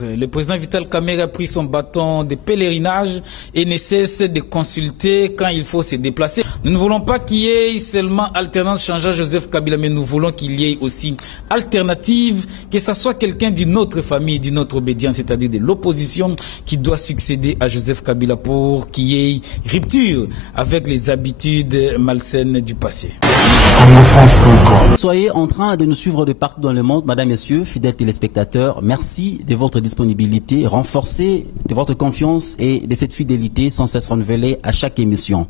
Le président Vital Kamerhe a pris son bâton de pèlerinage et ne cesse de consulter quand il faut se déplacer. Nous ne voulons pas qu'il y ait seulement alternance changeant Joseph Kabila, mais nous voulons qu'il y ait aussi alternative, que ce soit quelqu'un d'une autre famille, d'une autre obédience, c'est-à-dire de l'opposition qui doit succéder à Joseph Kabila pour qu'il y ait rupture avec les habitudes malsaines du passé. Soyez en train de nous suivre de partout dans le monde, mesdames, messieurs, fidèles téléspectateurs. Merci de votre disponibilité, renforcée de votre confiance et de cette fidélité sans cesse renouvelée à chaque émission.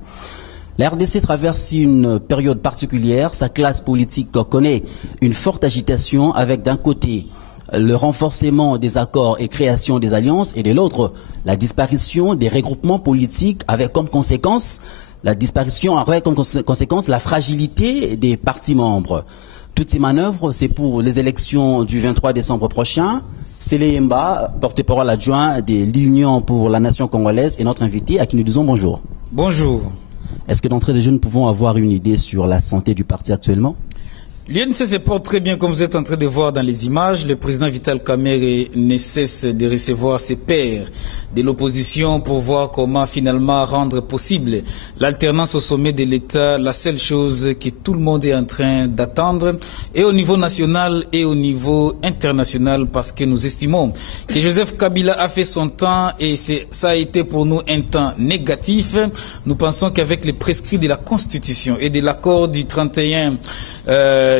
La RDC traverse une période particulière. Sa classe politique connaît une forte agitation avec d'un côté le renforcement des accords et création des alliances et de l'autre la disparition des regroupements politiques avec comme conséquence la fragilité des partis membres. Toutes ces manœuvres, c'est pour les élections du 23 décembre prochain. Sélé Yemba, porte-parole adjoint de l'Union pour la nation congolaise, est notre invité à qui nous disons bonjour. Bonjour. Est-ce que d'entrée de jeu, nous pouvons avoir une idée sur la santé du parti actuellement? L'UNC se porte très bien, comme vous êtes en train de voir dans les images. Le président Vital Kamerhe ne cesse de recevoir ses pairs de l'opposition pour voir comment finalement rendre possible l'alternance au sommet de l'État, la seule chose que tout le monde est en train d'attendre, et au niveau national et au niveau international, parce que nous estimons que Joseph Kabila a fait son temps et ça a été pour nous un temps négatif. Nous pensons qu'avec les prescrits de la Constitution et de l'accord du 31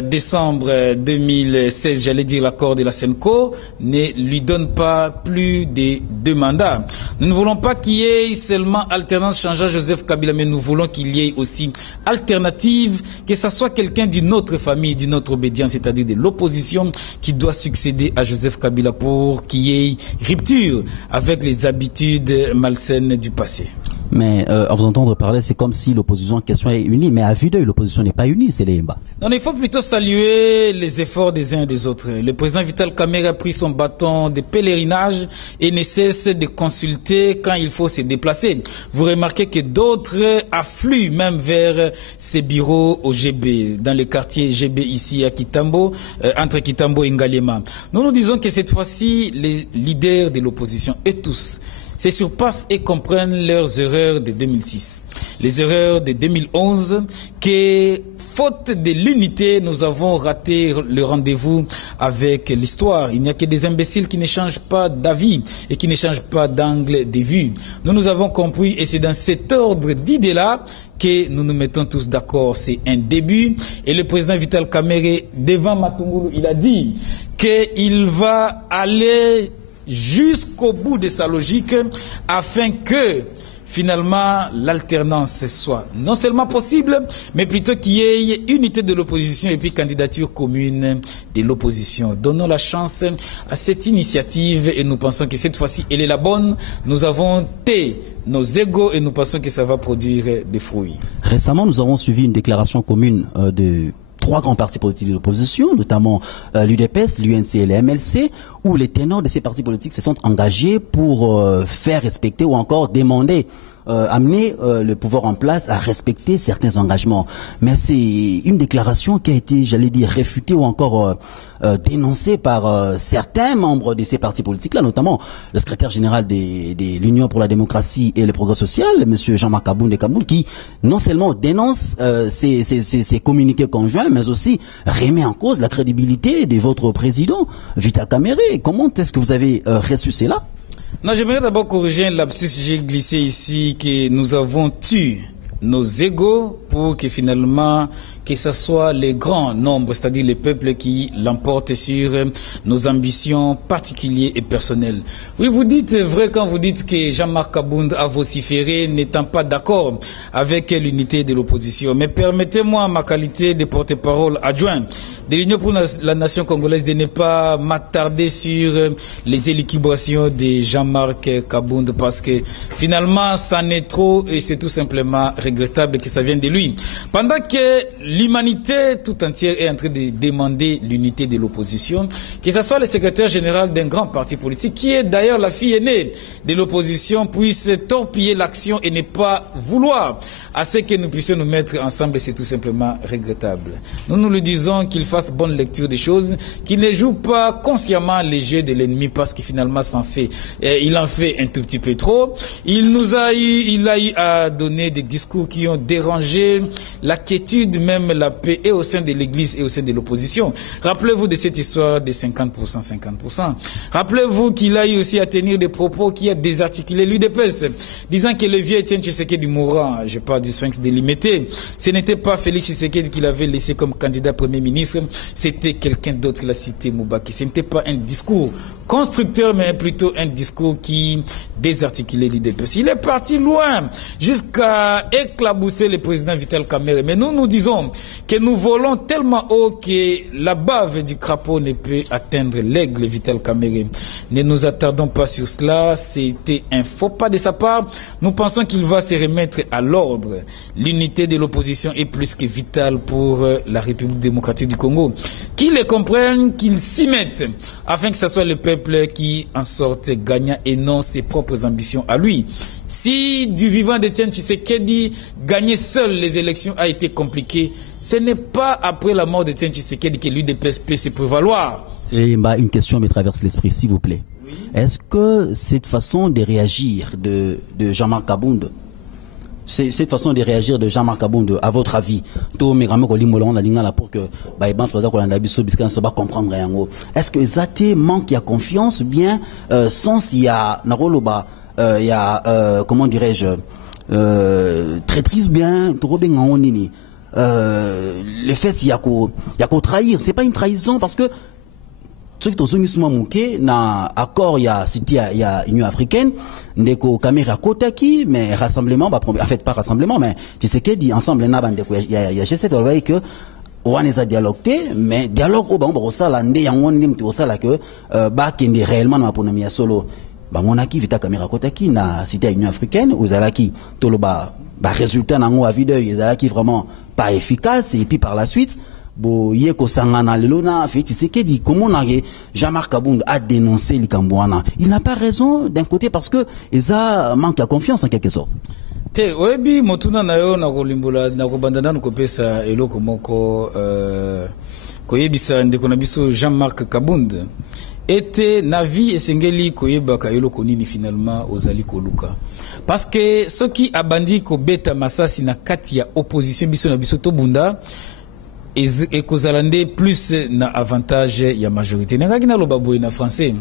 décembre 2016, j'allais dire l'accord de la SENCO, ne lui donne pas plus de 2 mandats. Nous ne voulons pas qu'il y ait seulement alternance changeant Joseph Kabila, mais nous voulons qu'il y ait aussi alternative, que ce soit quelqu'un d'une autre famille, d'une autre obédience, c'est-à-dire de l'opposition qui doit succéder à Joseph Kabila pour qu'il y ait rupture avec les habitudes malsaines du passé. Mais à vous entendre parler, c'est comme si l'opposition en question est unie. Mais à vue d'œil, l'opposition n'est pas unie, c'est les Yemba. Non, il faut plutôt saluer les efforts des uns et des autres. Le président Vital Kamerhe a pris son bâton de pèlerinage et ne cesse de consulter quand il faut se déplacer. Vous remarquez que d'autres affluent même vers ses bureaux au GB, dans le quartier GB ici à Kitambo, entre Kitambo et Ngaliema. Nous disons que cette fois-ci, les leaders de l'opposition et tous se surpassent et comprennent leurs erreurs de 2006, les erreurs de 2011, que faute de l'unité, nous avons raté le rendez-vous avec l'histoire. Il n'y a que des imbéciles qui ne changent pas d'avis et qui ne changent pas d'angle de vue. Nous avons compris et c'est dans cet ordre d'idées-là que nous nous mettons tous d'accord. C'est un début. Et le président Vital Kamerhe, devant Matungulu, il a dit qu'il va aller jusqu'au bout de sa logique afin que finalement l'alternance soit non seulement possible, mais plutôt qu'il y ait unité de l'opposition et puis candidature commune de l'opposition. Donnons la chance à cette initiative et nous pensons que cette fois-ci elle est la bonne. Nous avons té nos égos et nous pensons que ça va produire des fruits. Récemment, nous avons suivi une déclaration commune de 3 grands partis politiques de l'opposition, notamment l'UDPS, l'UNC et le MLC, où les ténors de ces partis politiques se sont engagés pour faire respecter ou encore demander, amener le pouvoir en place à respecter certains engagements. Mais c'est une déclaration qui a été, j'allais dire, réfutée ou encore dénoncée par certains membres de ces partis politiques-là, notamment le secrétaire général de l'Union pour la démocratie et le progrès social, M. Jean-Marc Aboun de Kaboul, qui non seulement dénonce ces communiqués conjoints, mais aussi remet en cause la crédibilité de votre président, Vital Kamerhe. Comment est-ce que vous avez reçu cela? Non, j'aimerais d'abord corriger un lapsus. J'ai glissé ici que nous avons tué nos égos pour que finalement que ce soit les grands nombres, c'est-à-dire les peuples qui l'emportent sur nos ambitions particulières et personnelles. Oui, vous dites vrai quand vous dites que Jean-Marc Abound a vociféré n'étant pas d'accord avec l'unité de l'opposition. Mais permettez-moi, ma qualité de porte-parole adjoint de l'Union pour la nation congolaise, de ne pas m'attarder sur les élucubrations de Jean-Marc Abound parce que finalement, ça n'est trop et c'est tout simplement regrettable que ça vienne de lui. lui. Pendant que l'humanité tout entière est en train de demander l'unité de l'opposition, que ce soit le secrétaire général d'un grand parti politique, qui est d'ailleurs la fille aînée de l'opposition, puisse torpiller l'action et ne pas vouloir à ce que nous puissions nous mettre ensemble, c'est tout simplement regrettable. Nous nous le disons qu'il fasse bonne lecture des choses, qu'il ne joue pas consciemment les jeux de l'ennemi parce que finalement il en fait un tout petit peu trop. Il a eu à donner des discours qui ont dérangé la quiétude, même la paix, et au sein de l'Église et au sein de l'opposition. Rappelez-vous de cette histoire de 50%, 50%. Rappelez-vous qu'il a eu aussi à tenir des propos qui a désarticulé l'UDPS, disant que le vieux Étienne Tshisekedi mourant, je parle du sphinx délimité, ce n'était pas Félix Tshisekedi qui l'avait laissé comme candidat Premier ministre, c'était quelqu'un d'autre, la cité Moubaki. Ce n'était pas un discours constructeur, mais plutôt un discours qui désarticulait l'UDPS. Il est parti loin, jusqu'à éclabousser le président Vital Kamerhe. Mais nous disons que nous volons tellement haut que la bave du crapaud ne peut atteindre l'aigle Vital Kamerhe. Ne nous attardons pas sur cela, c'était un faux pas de sa part. Nous pensons qu'il va se remettre à l'ordre. L'unité de l'opposition est plus que vitale pour la République démocratique du Congo. Qu'ils le comprennent, qu'ils s'y mettent, afin que ce soit le peuple qui en sorte gagnant et non ses propres ambitions à lui. Si du vivant d'Étienne Tshisekedi, gagner seul les élections a été compliqué, ce n'est pas après la mort d'Étienne Tshisekedi que l'UDPS peut se prévaloir. C'est une question qui me traverse l'esprit, s'il vous plaît. Oui. Est-ce que cette façon de réagir de Jean-Marc Kabound, cette façon de réagir de Jean-Marc Kabound, à votre avis, pour que est-ce que Zate manque de confiance, bien sans il y a comment dirais-je, traîtrise bien, le fait il y a qu'au trahir, c'est pas une trahison parce que ceux qui sont manqué na accord il y a Union africaine ndeko caméra kotaki mais rassemblement en fait pas rassemblement mais tu sais que dit ensemble na bande il y a G7 on voit que on est à dialoguer mais dialogue au bon ça là ndé yango ndim to ça là que ba kende réellement na ponomia solo ba monaki vita caméra kotaki na cité Union africaine aux alaki toloba ba résultat nango à vue d'œil les alaki vraiment pas efficace et puis par la suite bo yeko sangana lelona fait Tshisekedi comment Jean-Marc Kabound a dénoncé l'Ikambouana. Il n'a pas raison d'un côté parce que Eza manque la confiance en quelque sorte. Te webi motuna na yo na kolimbola na kobandana na kopesa eloko moko koyebisa ndeko na biso Jean-Marc Kabound était navi esengeli koyebaka eloko nini finalement ozali koluka parce que ceux qui abandi ko beta masasi na kati ya opposition biso na biso to bunda et kozalande plus na avantage ya majorité. Nengaki na lobaboy na français.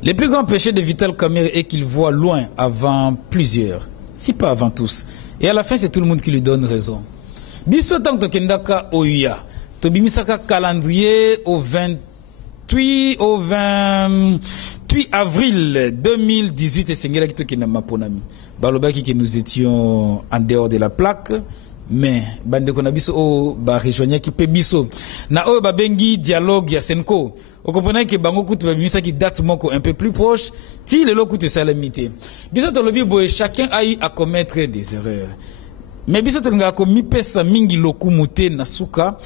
Le plus grand péché de Vital Kamerhe est qu'il voit loin avant plusieurs, si pas avant tous. Et à la fin, c'est tout le monde qui lui donne raison. Biso tant que kendaka oya, to bimisaka calendrier au 28 avril 2018 et sengela ki to kenda maponami. Balobaki que nous étions en dehors de la plaque. Mais bande konabiso o ba rejoigner qui pe biso na o ba bengi dialogue ya Senko. Vous comprenez que bango kutu ba bimisa qui date moko un peu plus proche ti le lokutu salamité. Biso to lobi boy chacun a eu à commettre des erreurs. Mais biso to nga ko mi pesa mingi lokumute na suka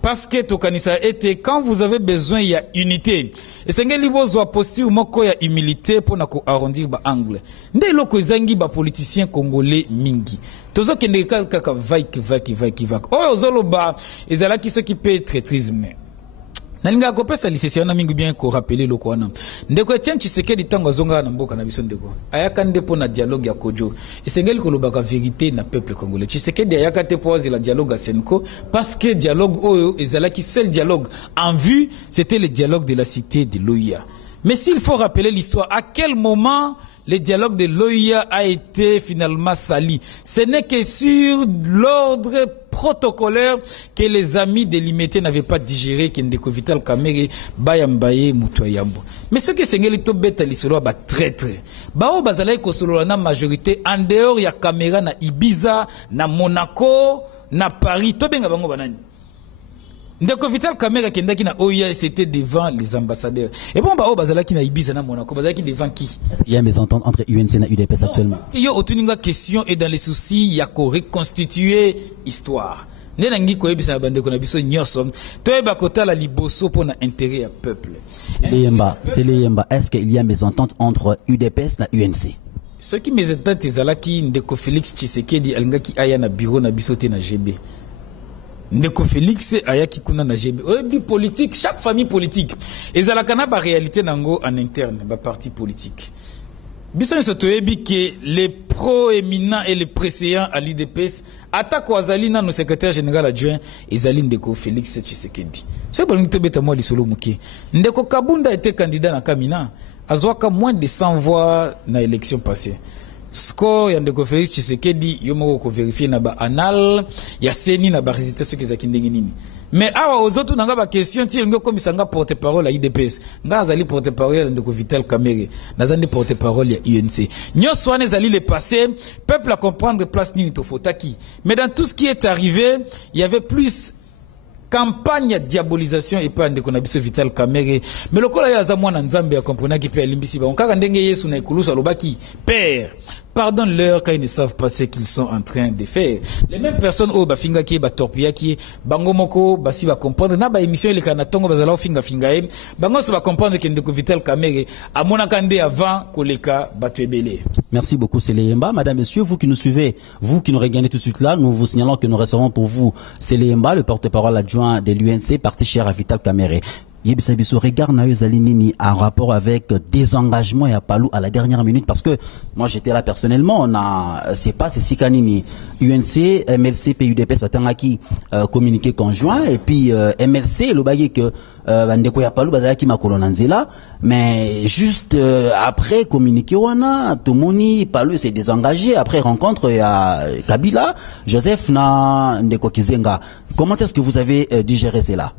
parce que tokanisa était quand vous avez besoin il y a unité. Et c'est ngeli bozwa posture moko ya humilité pour na ko arrondir ba angle. Nde loko ezangi ba politicien congolais mingi. Tozo kende kaka vaiki. Oh ozoloba ezalaki ce qui peut traîtrisme. Nalinga kopesa lisesi na mingi bien ko rappeler loko wana. Ndeko Etienne Tshisekedi tango azonga na mboka na biso ndeko. Ayaka ndepo na dialogue ya Kojo. Esengeli kolobaka vérité na peuple congolais. Tshisekedi ayaka te poser la dialogue à Senko parce que dialogue oyo ezalaki seul dialogue en vue, c'était le dialogue de la cité de l'OIA. Mais s'il faut rappeler l'histoire, à quel moment le dialogue de l'OIA a été finalement sali? Ce n'est que sur l'ordre protocolaire que les amis de l'imité n'avaient pas digéré qu'Ndeko Vital Kamerhe bayambaye mutoyambo. Mais ce que Sengeli to beta lisolo ba traître. Bao bazalai ko solo na majorité en dehors ya caméra na Ibiza, na Monaco, na Paris, to benga bango banani. Ndeko Vital Kamerhe kendaki na OIA, c'était devant les ambassadeurs. Et bon, bah, bazalaki na Ibiza na Monaco, bazalaki devant qui? Est-ce qu'il y a des ententes entre UNC et UDPS actuellement? Il y a aucune question et dans les soucis, il y a qu'à reconstituer histoire. Nenangi ko ebisa bande ko na biso nyoso. Toyeba kota la liboso pour na intérêt à peuple. C'est les Yemba. Est-ce qu'il y a des ententes entre UDPS et UNC? Ce qui me entend ezalaki Ndeko Félix Tshisekedi alingaki aya na bureau na biso te na GB. Ndeko Félix ayaki kuna na GB. Oyebi politique, chaque famille politique. Ezalaka na ba réalité nango en interne, ba parti politique. Biso nso toyebi que les pro-éminents et les préséants à l'UDPS attaquent Azali na nos secrétaire général adjoint ezali Ndeko Félix Tshisekedi. Ce que nous beta moi lisolo muke. Ndeko Kabunda était candidat na Kamina. Azwaka moins de 100 voix na élection passée. Score ya Ndeko Félix Tshisekedi yomoko ko vérifier na ba anal ya seni na ba résultats ce qu'ils akindenge nini. Mais awa aux autres nanga ba question ti ngo komisanga porte-parole à UDPS. Nga azali porte-parole ya Ndeko Vital Kamerhe, nazandi porte-parole ya UNC. Nyoswa nezali le passé, peuple à comprendre place nini to fotaki. Mais dans tout ce qui est arrivé, il y avait plus campagne de diabolisation et pas de Konabiso Vital Kamerhe. Mais le cas là, il y a un Nzambe à comprendre qui peut limbisi. On quand ndenge Yesu na ikulu sa lobaki, Père, pardonne-leur quand ils ne savent pas ce qu'ils sont en train de faire. Les mêmes personnes au bafinga qui ba torpia qui bango moko basi ba comprendre na ba émission ile kana tongo bazala finga finga e bango so ba comprendre que Ndeko Vital Kamerhe a mona kande avant koleka batu ebele. Merci beaucoup Sele Yemba. Madame, Monsieur, vous qui nous suivez, vous qui nous regardez tout de suite là, nous vous signalons que nous recevons pour vous Sele Yemba, le porte-parole adjoint de l'UNC, parti cher à Vital Kamerhe. Yebisa biso regard na Yozalinini en rapport avec désengagement et à Palou à la dernière minute parce que moi j'étais là personnellement, on a c'est pas c'est Sikanini UNC MLC PUDPS batangaki communiqué conjoint et puis MLC le bagé que bandeko ya Palou bazalaki makolo nanzela mais juste après communiqué wana Tomoni Palou s'est désengagé après rencontre à Kabila Joseph na ndeko Kizenga. Comment est-ce que vous avez digéré cela?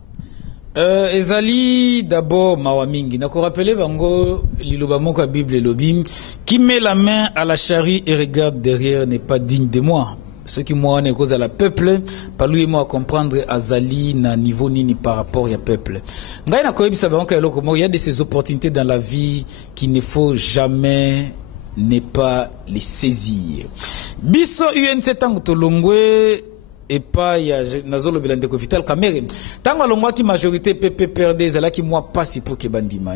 Ezali d'abord mawamingi. Nako rappelé bango liloba moka Bible lobim qui met la main à la charrue et regarde derrière n'est pas digne de moi. Ce qui moi n'est cause à la peuple, pas lui et moi à comprendre Azali na niveau nini par rapport à peuple. Ngai na koyebi sabango eloko mo il y a de ces opportunités dans la vie qu'il ne faut jamais ne pas les saisir. Biso UNC tango tolongwe et pas il y a Nazolo Ndeko Vital Kamerhe. Tant que l'on qui majorité PP perdait, c'est là qui moi passe pour que bandima.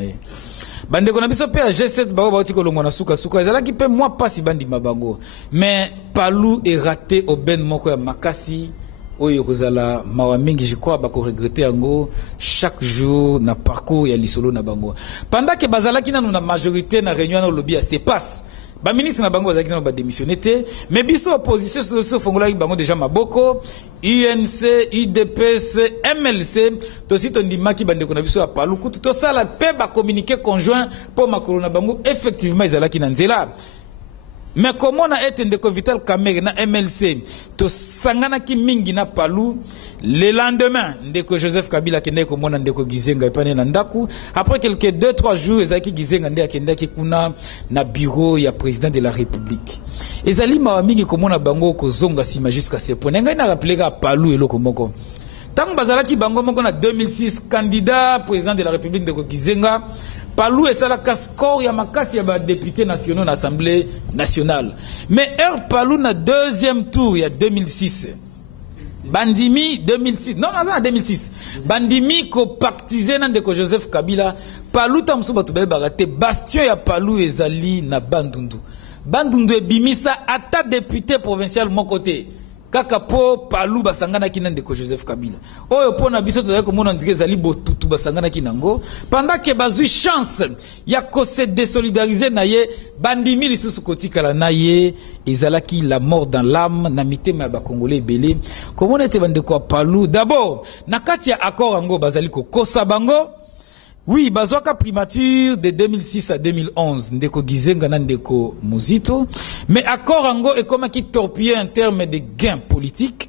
Bandeko na biso pe G7 bao bao tiko longo na suka suka, c'est là qui peut moi passe bandima bango. Mais Palou est raté au ben moko ya makasi. Oyo kozala mawa mingi je crois bako regretter ango chaque jour na parcours ya lisolo na bango. Pendant que bazala ki na na majorité na réunion na lobby se passe. Ba ministre na bango bazaki na ba démissionné té mais biso opposition so fongola ki bango déjà maboko UNC UDPS MLC to si to ndimaki bande ko na biso ya Palou kutu to sala pe ba communiquer conjoint pour makolo na bango effectivement ezalaki na nzela. Mais comment on a été Ndeko Vital Kamerhe na MLC to sangana ki mingi na Palou le lendemain Ndeko Joseph Kabila kende ko mona Ndeko Gizenga epane na ndaku après quelques 2-3 jours ezaki Gizenga nde akende ki kuna na bureau ya président de la République ezali ma mingi ko mona bango ko zonga sima jusqu'à ce point ngai na rappeler ka Palou eloko moko tant bazalaki bango moko na 2006 candidat président de la République Ndeko Gizenga Palou et ça la score ya makasi ya ba député nationaux na Assemblée nationale. Mais Palou na deuxième tour ya 2006. Bandimi 2006. Non, 2006. Bandimi ko pactisé na Ndeko Joseph Kabila. Palou tamso batu barate bastion ya Palou ezali na Bandundu. Bandundu ebimisa ata député provincial mon côté. Kaka po Palou basangana ki na Ndeko Joseph Kabila. Oyo po na biso tozali komona ndike ezali botutu basangana ki nango pendant que bazui chance ya ko se désolidariser na ye bandimi lisusu kotikala na ye ezalaki la mort dans l'âme na mitema ba congolais belé komona ete bandeko Palou d'abord na kati ya accord ango bazali ko kosa bango. Oui, bazoka primature de 2006 à 2011, Ndeko Gizenga na Ndeko Muzito, mais accord ango est comme qui torpillé en termes de gains politiques.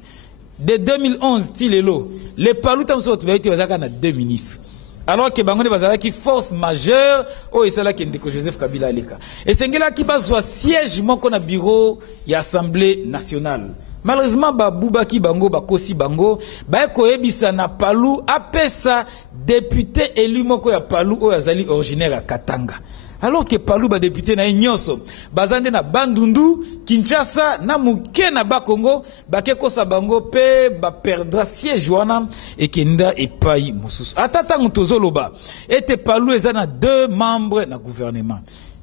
De 2011 tilelo, les Palou tamso tu bazaka na deux ministres. alors que bango ne bazala ki force majeure o esala ki ndeko Joseph Kabila aleka esengela ki bazwa siège moko na bureau ya Assemblée nationale. Malheureusement babubaki bango bakosi bango ba koyebisa na Palu apesa député élu moko ya Palu o azali originaire ya Katanga. Alors que Palu ba député na nyonso bazande na Bandundu, Kinshasa na muke na Bakongo bakekosa bango pe ba perdra siège wana ekenda epai mususu. Atata ngutozoloba ete Palu ezana 2 membres na gouvernement.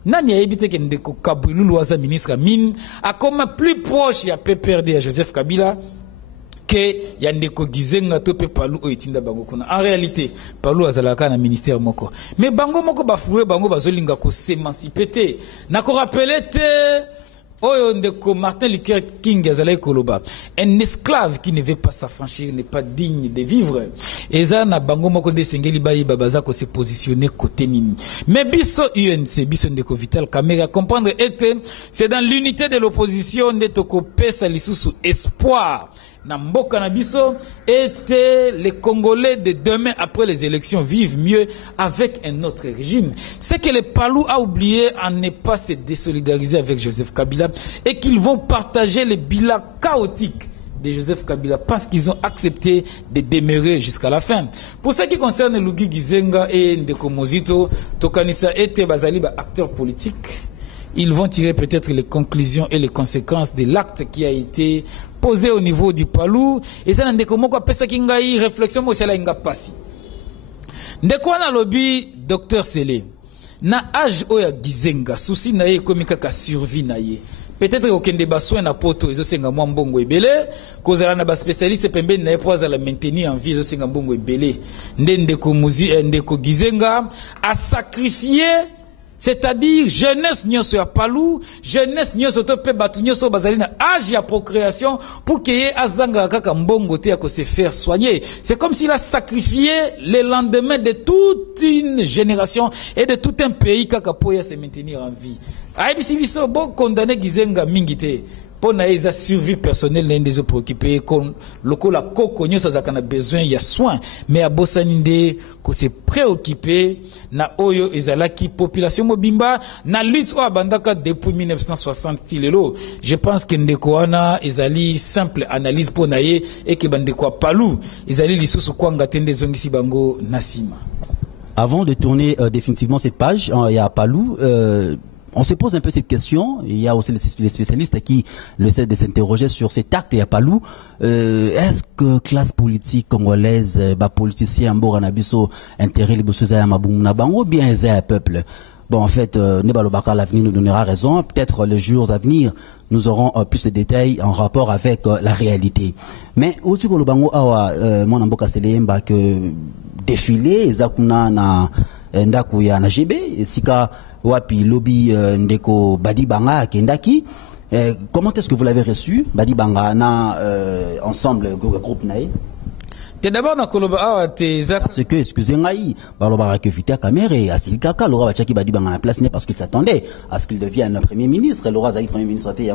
Nani a évité que Ndeko Kabwilulu waza ministre mine a comme plus proche ya PPRD à Joseph Kabila que ya Ndeko Gizenga to pe Palu o itinda bango kuna. En réalité, Palu azalaka na ministère moko. Mais bango moko bafoué bango bazolinga ko s'émanciper te. Na ko rappeler te Oyo Ndeko Martin Luther King azalaki koloba. Un esclave qui ne veut pas s'affranchir n'est pas digne de vivre. Eza na bango moko de sengeli bayi babaza ko se positionner côté nini. Mais biso UNC, biso Ndeko Vital Kamerhe comprendre que c'est dans l'unité de l'opposition de toko pesa lisusu espoir. Na mboka na biso était les Congolais de demain après les élections vivent mieux avec un autre régime. C'est que le Palou a oublié à ne pas se désolidariser avec Joseph Kabila et qu'ils vont partager les bilans chaotiques de Joseph Kabila parce qu'ils ont accepté de demeurer jusqu'à la fin. Pour ce qui concerne Luigi Gizenga et Ndeko Mozito, Tokanisa était bazali ba acteur politique. Ils vont tirer peut-être les conclusions et les conséquences de l'acte qui a été posé au niveau du Palou. Et ça, Ndeko moko pesa kingai réflexion mo sala inga pasi. Ndeko na lobby Dr Sele. Na âge oya Gizenga, souci na ye komika ka survie na ye. Peut-être okende bassoin na poto ezo senga mwa mbongo ebele, kozala na ba spécialiste pembeni na ye po azala maintenir en vie ezo senga mbongo ebele. Ndeko Gizenga a sacrifié, c'est-à-dire jeunesse nyonso ya Palou, jeunesse nyonso to pe batu nyonso bazali na âge ya procréation pour que ye azanga kaka mbongo te ya ko se faire soigner. C'est comme s'il a sacrifié le lendemain de toute une génération et de tout un pays kaka po ya se maintenir en vie. Aibisi biso bon condamné Gizenga mingi te. Pour na survie personnelle n'en des préoccupés comme lokola koko nyoso zakana besoin ya soin mais à bosaninde ko se préoccuper na oyo ezalaki population mobimba na lutte o abandaka depuis 1960 tilelo. Je pense que ndeko wana ezali simple analyse pour naye et que bandeko Palou ezali lisusu kwanga tende zongisi bango nasima. Avant de tourner définitivement cette page, il y a Palou on se pose un peu cette question. Il y a aussi les spécialistes qui essaient de s'interroger sur cet acte à Palou. Est-ce que classe politique congolaise, politiciens, Boranabiso, intérêt les bossosa à Mabouna Bango, ou bien un peuple? Bon, en fait, Nebalobaka, l'avenir nous donnera raison. Peut-être les jours à venir, nous aurons plus de détails en rapport avec la réalité. Mais au-dessus de Bango, mon amboka selemba que défilé, Zakuna na Ndakuya na GB, Sika Wapi lobby Ndeko Badibanga Kendaki. Comment est-ce que vous l'avez reçu, Badibanga na ensemble groupe naï? D'abord na koloba parce que excusez-moi baloba que Vital Kamerhe Asil Kaka Laura Bachaki Badibanga en place parce qu'il s'attendait à ce qu'il devienne un premier ministre. Laura Zaï premier ministre était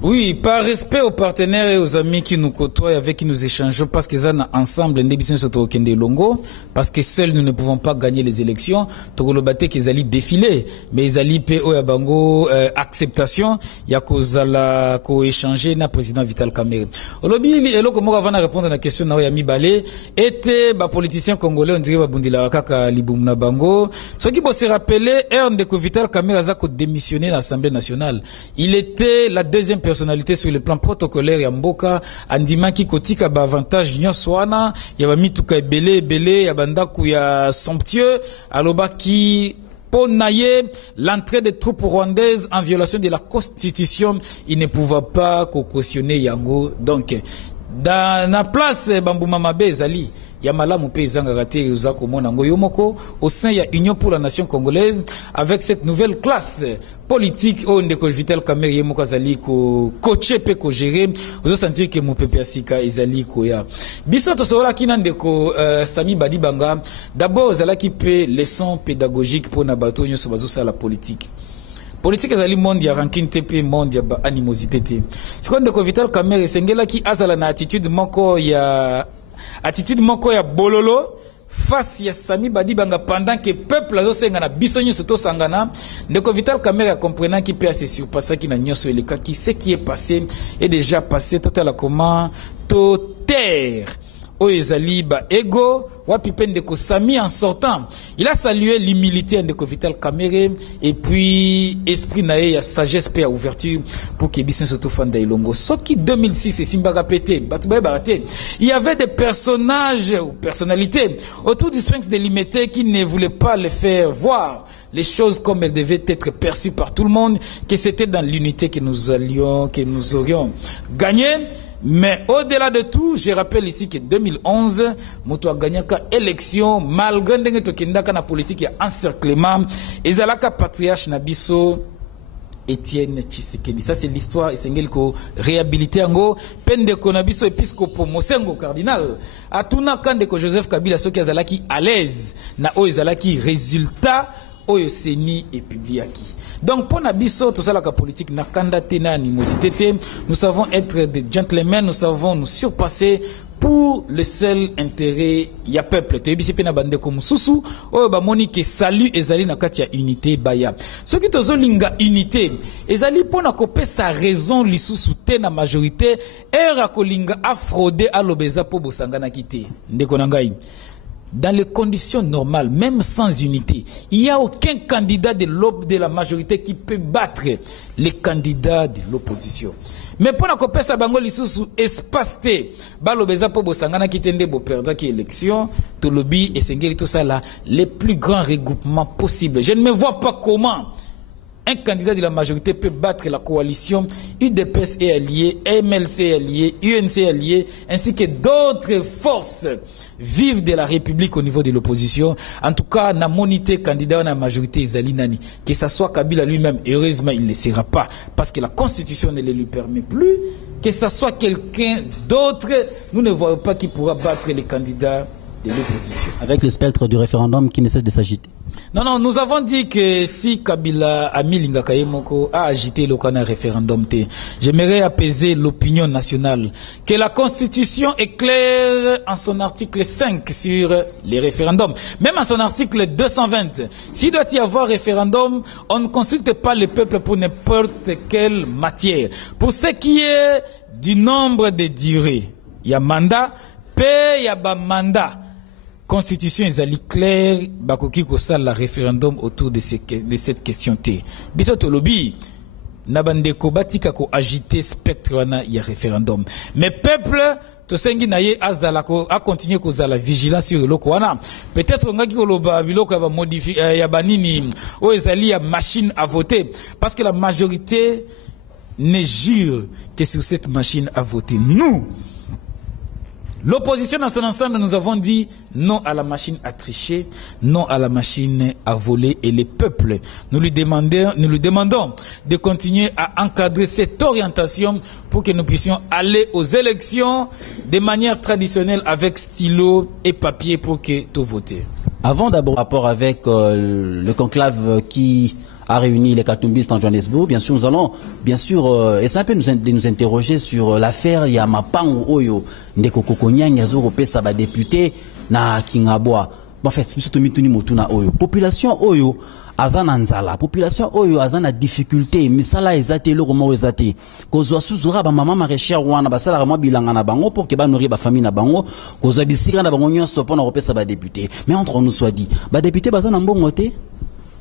oui, par respect aux partenaires et aux amis qui nous côtoient, avec qui nous échangeons, parce que ça ensemble n'émission surtout Kende Longo, parce que seuls nous ne pouvons pas gagner les élections. Togolobate qu'ils allaient défiler, mais ils allaient PO ya bango acceptation ya kozala ko échanger na président Vital Kamerhe. Olobi elo komo avant répondre à la question na ya Mibale était ba politicien congolais on dirait ba bundila kaka libumna bango. Ce qui peut se rappeler Ndeko Vital Kamerhe a démissionné à l'Assemblée nationale. Il était la deuxième personnalité sur le plan protocolaire ya mboka andima ki kotika ba avantage nyoswana ya ba mituka ebele ya bandaku ya somptueux aloba ki pour naïe l'entrée des troupes rwandaises en violation de la constitution, il ne pouvait pas cautionner yango. Donc dans la place Bambouma Mabe Zali Yamala Moupe Zangagate Uzako Monango Yomoko au sein de l'Union pour la nation congolaise avec cette nouvelle classe politique où Ndeko Vital Kamerhe Yemoko Zali ko coaché pe ko gérer vous sentir que Moupe Persika Ezali ko ya biso to sola kina Ndeko Sami Badibanga d'abord Zala qui peut leçon pédagogique pour na bato nyoso bazo sa la politique. Politique ezali monde ya ranking TP monde ya animosité te. Sikondo Ndeko Vital Kamerhe sengela ki azala na attitude moko ya bololo face à Sami Badibanga pendant que le peuple a sengana bisonyo soto sangana ndeko Vital Kamerhe comprenant qui peut se surpasser qui n'a nyoso eleka qui ce qui est passé est déjà passé total comment to terre Oezali ba ego wapi pendeko Sami en sortant il a salué l'humilité de Vital Kamerhe et puis esprit nae ya sagesse pe ya ouverture pour que biso soto fanda ilongo soki 2006 et simbaga pété batoubaye baraté il y avait des personnages ou personnalités autour du Sphinx délimité qui ne voulaient pas le faire voir les choses comme elles devaient être perçues par tout le monde, que c'était dans l'unité que nous aurions gagné. Mais au-delà de tout, je rappelle ici que 2011, Moto a gagné l'élection malgré la politique et encerclement. Et Zalaka patriarche Nabiso Étienne Tshisekedi. Ça c'est l'histoire et c'est ko réhabilité ango pende ko Nabiso épiscopo Mosengo cardinal. Atuna kande ko Joseph Kabila soki azalaki à l'aise na o ezalaki résultat oyo seni et publiaki. Donc pour Nabiso tout ça la politique na kandate na animosité, nous savons être des gentlemen, nous savons nous surpasser pour le seul intérêt ya peuple. To yebisi pe na bande ko mususu oyo ba moni ke salut ezali na kati ya unité baya. Ce qui tozo linga unité ezali pona kopesa raison lisusu te na majorité era ko linga a frauder a lobeza po bosangana kité. Ndeko na ngai. Dans les conditions normales, même sans unité, il n'y a aucun candidat de la majorité qui peut battre les candidats de l'opposition. Mais pour la copesa bango lisusu espace te balobeza po bosangana kitende bo perdre qui élection to lobby et sengeli tout ça là les plus grands regroupements possibles. Je ne me vois pas comment un candidat de la majorité peut battre la coalition UDPS est allié, MLC est allié, UNC est allié, ainsi que d'autres forces vives de la République au niveau de l'opposition. En tout cas, na monité candidat na majorité Ezali Nani. Que ce soit Kabila lui-même, heureusement, il ne sera pas, parce que la Constitution ne le lui permet plus. Que ce soit quelqu'un d'autre, nous ne voyons pas qui pourra battre les candidats de l'opposition. Avec le spectre du référendum qui ne cesse de s'agiter. Non, nous avons dit que si Kabila Amilinga Kayemoko a agité le référendum, j'aimerais apaiser l'opinion nationale. Que la Constitution est claire en son article 5 sur les référendums. Même en son article 220. S'il doit y avoir référendum, on ne consulte pas le peuple pour n'importe quelle matière. Pour ce qui est du nombre de durées, il y a mandat, il y a mandat. Constitution est claire, bakoki ko sala référendum autour de cette question T. Bisoto lobby nabandeko batika ko agiter spectre wana ya référendum. Mais peuple to sengi naye azala ko a continuer ko zala vigilance sur loko wana. Peut-être ngaki ko loba biloko ya ba modifier ya banini o ezali ya machine à voter parce que la majorité ne jure que sur cette machine à voter. Nous l'opposition dans son ensemble, nous avons dit non à la machine à tricher, non à la machine à voler et les peuples. Nous lui demandons de continuer à encadrer cette orientation pour que nous puissions aller aux élections de manière traditionnelle avec stylo et papier pour que tout vote. Avant d'abord rapport avec le conclave qui a réuni les Katumbistes en Johannesburg. Bien sûr, nous allons, et ça peut nous interroger sur l'affaire Yamapang Oyo, Ndeko Kokonyang, Yazoro Pesa, député, na Kingabwa. En fait, c'est tout mituni motuna Oyo. Population Oyo, azana nzala. Population Oyo, azana difficulté. Misala ezate, le romo ezate. Kozwa suzura, ba mama marechère wana, ba sala rama bilanga na bango, pour que ba nourrir ba famille na bango, kozwa bisika na bango nyonso, pour na repesa ba député. Mais entre nous soit dit, ba député, bazana mbongote.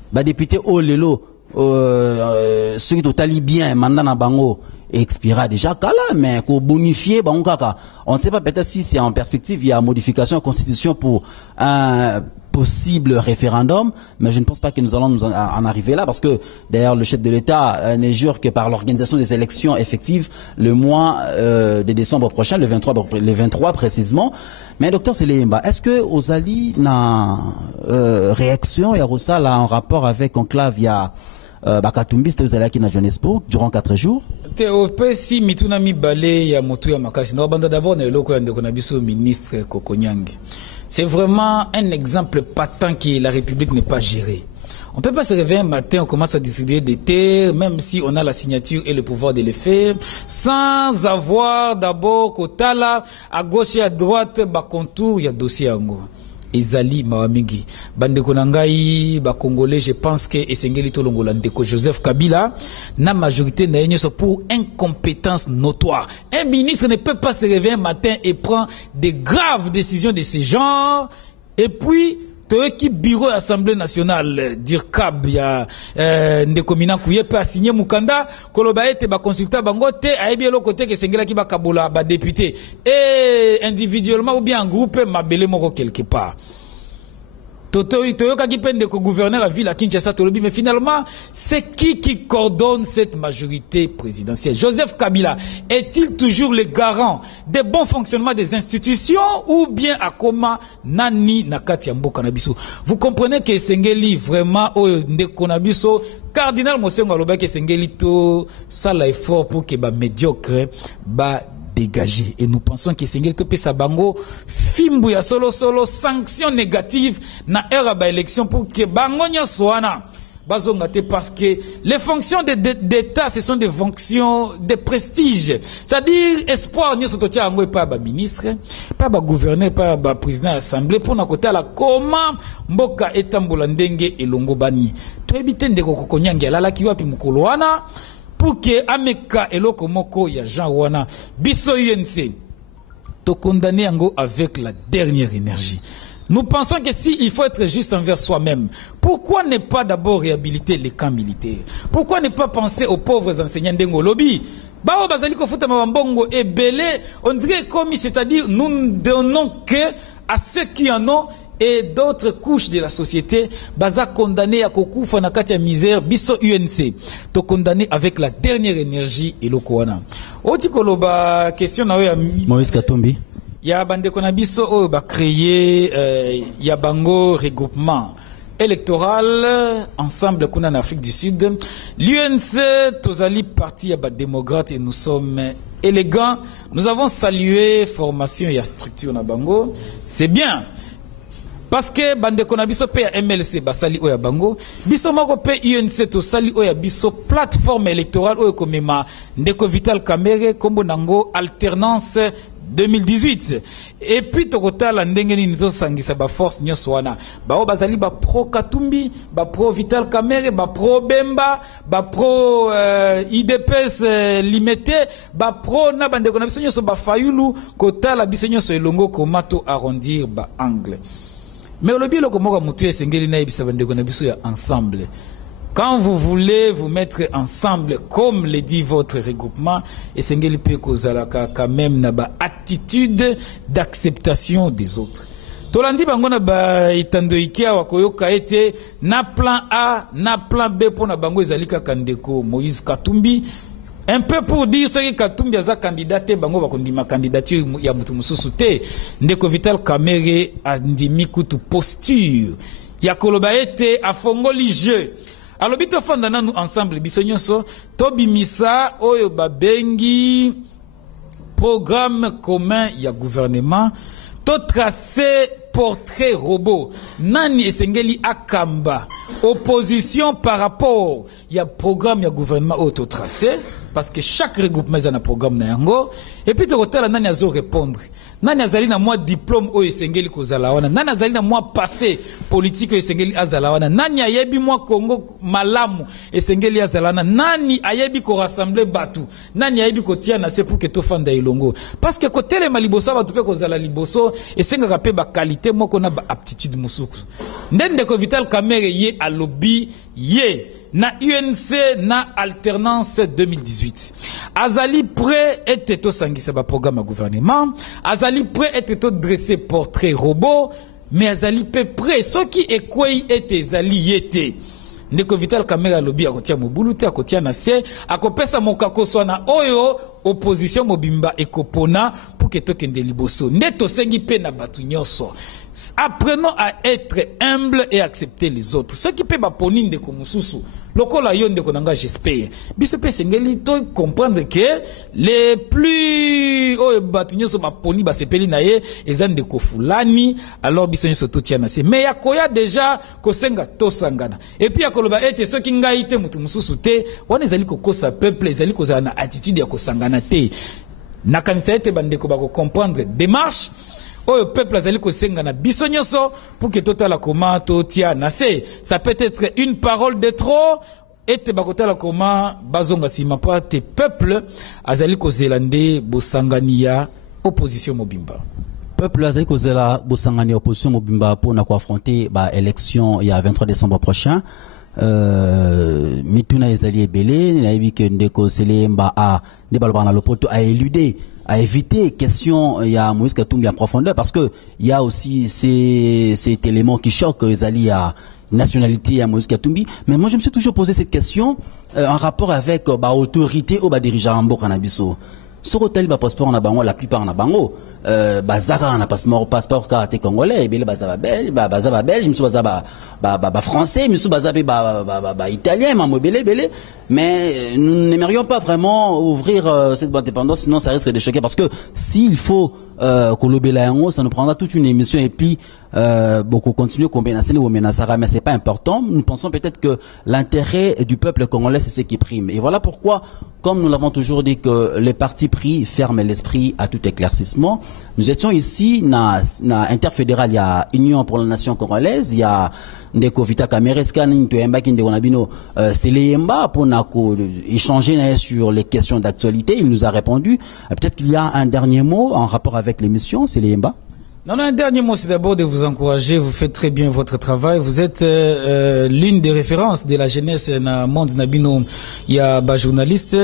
Ba député au lelo ceux qui totali bien mandat na bango expira déjà kala mais ko bonifier bango kaka on ne sait pas peut-être si c'est en perspective il y a modification de la constitution pour un possible référendum, mais je ne pense pas que nous allons en arriver là parce que d'ailleurs le chef de l'État ne jure que par l'organisation des élections effectives le mois de décembre prochain, le 23 précisément. Mais docteur Selemba, est-ce que Ozali na réaction il y a ça là en rapport avec Enclave il y a Bakatumbiste Ozalaki na Johannesburg durant 4 jours? Si mituna mi balé ya motu ya makasi na banda d'abord na eloko ya ndeko na biso ministre Kokonyang. C'est vraiment un exemple patent que la République n'est pas gérée. On ne peut pas se réveiller un matin, on commence à distribuer des terres, même si on a la signature et le pouvoir de le faire, sans avoir d'abord Kotala, à gauche et à droite, bas contour, il y a dossier en gros. ezali mawamingi bandeko na ngai ba congolais. Je pense que esengeli to longola ndeko Joseph Kabila na majorité na yenyo pour incompétence notoire. Un ministre ne peut pas se réveiller un matin et prendre des graves décisions de ce genre, et puis qui bureau Assemblée nationale d'IRCAB ya ndeko Minakuye peut signer mukanda koloba ete ba consultant bango te ayebi lo côté que sengela ki ba kabola ba député et individuellement ou bien en groupe mabele moko quelque part. Toyoka qui peine de gouverneur la ville à Kinshasa Tolobi, mais finalement, c'est qui coordonne cette majorité présidentielle? Joseph Kabila est-il toujours le garant des bons fonctionnements des institutions ou bien à comment Nani Nakati Ambo Kanabiso? Vous comprenez que Sengeli vraiment Ndekonabiso, cardinal Mosengo Aloba que Sengeli to ça l'effort pour que ba médiocre ba dégagé. Et nous pensons que Sengeli Topé Sabango Fimbu ya solo sanctions négatives na era ba élection pour que bango nyoswana bazongate, parce que les fonctions d'État ce sont des fonctions de prestige. C'est-à-dire espoir nyoso totia yango pas ba ministre, pas ba gouverneur, pas ba président assemblée pour na kota la comment mboka etambola ndenge elongo bani. To ebite ndeko kokonyangi alala ki wapi mukolo wana pour que ameka eloko moko ya Jean wana biso UNC to condamner yango avec la dernière énergie. Nous pensons que si il faut être juste envers soi-même, pourquoi ne pas d'abord réhabiliter les camps militaires? Pourquoi ne pas penser aux pauvres enseignants d'Engo Lobby? Bao bazali ko futa mabambongo et belé, on dirait comme c'est-à-dire nous ne donnons que à ceux qui en ont, et d'autres couches de la société baza condamné à kokufa na kati ya misère biso UNC to condamné avec la dernière énergie et lokwana. Oti koloba question na ya Moïse Katumbi ya bande kona biso o ba créer ya bango regroupement électoral ensemble kuna en Afrique du Sud. L'UNC tozali parti ya ba démocrate et nous sommes élégants. Nous avons salué formation et structure na bango. C'est bien. Parce que bande kona biso pe ya MLC basali oya bango biso moko pe UNC to sali oya biso plateforme électorale oyo komema ndeko Vital Kamerhe kombo nango alternance 2018. Et puis tokotala ndenge nini to sangisa ba force nyonso wana bao bazali ba pro Katumbi, ba pro Vital Kamerhe, ba pro Bemba, ba pro IDPS limité, ba pro na bande kona biso nyonso ba Fayulu kotala biso nyonso elongo komato arrondir ba angle. Mais le bien comme mutué sengeli na ibisa bande kona biso ya ensemble. Quand vous voulez vous mettre ensemble comme le dit votre regroupement, et sengeli pe kozalaka quand même na ba attitude d'acceptation des autres. Tolandi bango na ba itandoikia wakoyoka ete na plan A, na plan B pour na bango ezalika kandeko Moïse Katumbi. Un peu pour dire ce que Katumbi a candidaté, bango va kondima candidature ya mutu mususu te. Ndeko Vital Kamerhe a ndimi kutu posture. Ya koloba ete afongoli jeu. Alors bito fondana nous ensemble biso nyonso to bimisa oyo babengi programme commun ya gouvernement to tracer portrait robot nani esengeli akamba opposition par rapport ya programme ya gouvernement auto tracé. Parce que chaque regroupement a un programme na yango et puis tokotala nani azo répondre nani azali na moi diplôme o esengeli kozala wana nani azali na moi passé politique o esengeli azala wana nani ayebi moi Congo malamu esengeli azala wana nani ayebi ko rassembler batu nani ayebi ko tia na se pour que to fanda ilongo parce que kotele maliboso batu pe kozala liboso esenga pe ba qualité moko na ba aptitude musuku ndende ko Vital Kamerhe ye alobi ye na UNC na alternance 2018. Azali prêt était to sangisa ba programme à gouvernement, azali prêt était to dresser portrait robot, mais azali pe prêt ce qui est quoi était zali yete. Ndeko Vital Kamerhe lobby akotia mobuluti akotia na se akopesa mokako swana oyo opposition mobimba ekopona pour que tokende liboso ndeto sengi pe na batu nyonso. Apprenons à être humble et accepter les autres. Ce qui peut baponi ndeko mususu lokola yo ndeko nanga j'espère biso pe sengeli to comprendre que les plus oh batu nyonso baponi basepeli na ye eza ndeko fulani alors biso nyonso to tia na se mais yakoya déjà kosenga to sangana et puis akoloba ete soki ngai te mutu mususu te wana ezali kokosa peuple ezali kozala na attitude ya kosangana te nakanisa ete bandeko bako comprendre démarche le peuple azali kosenga na biso nyonso pour que totala koma totia na se. Ça peut être une parole de trop et te bakotala koma bazonga sima pa te peuple azali kozelande bosangania opposition mobimba. Peuple azali kozela bosangani opposition mobimba pour na ko affronter ba élection il y a 23 décembre prochain. Mituna ezali ebele na yebike ndeko selemba a ne balobana lopoto a éluder à éviter question il y a Moïse Katumbi en profondeur parce que il y a aussi cet élément qui choque ezali à nationalité à Moïse Katumbi. Mais moi je me suis toujours posé cette question en rapport avec ba autorité ou ba dirigeant mboka na biso. Sur hôtel ba passeport na bango la plupart na bango bazara na passeport carte congolais et bien bazaba belge misu bazaba ba français misu bazabe ba italien belé mais nous n'aimerions pas vraiment ouvrir cette boîte dépendance sinon ça risque de choquer parce que s'il faut kolobela ça nous prendra toute une émission et puis beaucoup continuer combien mais c'est pas important. Nous pensons peut-être que l'intérêt du peuple congolais c'est ce qui prime et voilà pourquoi comme nous l'avons toujours dit que les partis pris ferment l'esprit à tout éclaircissement. Nous étions ici na interfédéral, il y a Union pour la Nation congolaise, il y a Ndeko Vita Kamereska, c'est l'EMBA pour échanger sur les questions d'actualité. Il nous a répondu. Peut-être qu'il y a un dernier mot en rapport avec l'émission, c'est l'EMBA. Non, un dernier mot, c'est d'abord de vous encourager. Vous faites très bien votre travail. Vous êtes l'une des références de la jeunesse dans le monde Nabino. Il y a des journalistes.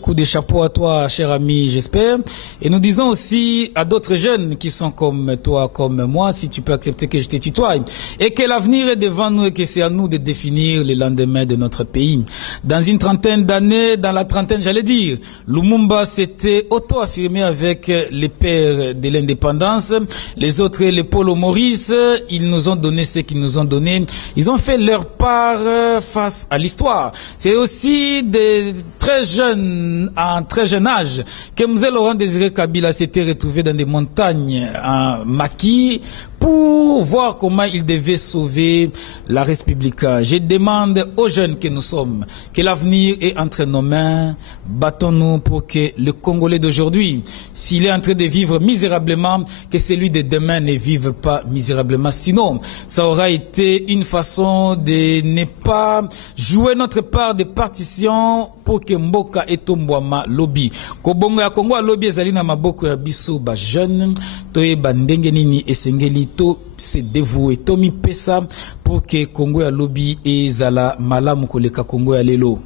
Coup de chapeau à toi, cher ami, j'espère. Et nous disons aussi à d'autres jeunes qui sont comme toi, comme moi, si tu peux accepter que je te tutoie, et que l'avenir est devant nous et que c'est à nous de définir le lendemain de notre pays. Dans une trentaine d'années, dans la trentaine, j'allais dire, Lumumba s'était auto-affirmé avec les pères de l'indépendance. Les autres, les Paulo Maurice, ils nous ont donné ce qu'ils nous ont donné. Ils ont fait leur part face à l'histoire. C'est aussi des très jeunes, en très jeune âge, que Mzee Laurent Désiré Kabila s'était retrouvé dans des montagnes en maquis pour voir comment il devait sauver la République. Je demande aux jeunes que nous sommes que l'avenir est entre nos mains. Battons-nous pour que le Congolais d'aujourd'hui, s'il est en train de vivre misérablement, que celui de demain ne vive pas misérablement. Sinon, ça aura été une façon de ne pas jouer notre part de partition pour que Mboka et Tombouama lobby. Kobongo ya Kongo lobby ezali na maboko ya biso ba jeune, toye bandenge nini esengeli to se dévouer Tomi Pesa pour que Congo ya lobby ezala malamu koleka Congo ya lelo.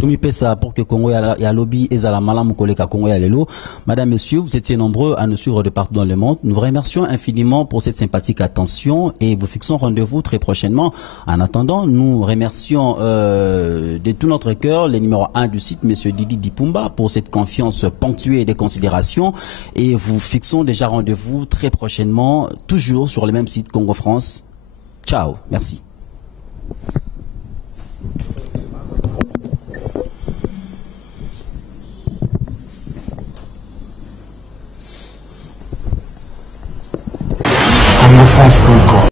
Tomi Pesa pour que Congo ya lobby ezala malamu koleka Congo ya lelo. Madame, Monsieur, vous étiez nombreux à nous suivre de partout dans le monde. Nous vous remercions infiniment pour cette sympathique attention et vous fixons rendez-vous très prochainement. En attendant, nous remercions de tout notre cœur le numéro 1 du site, Monsieur Didi Dipumba, pour cette confiance ponctuée et des considérations. Et vous fixons déjà rendez-vous très prochainement, toujours sur le même site Congo France. Ciao, merci.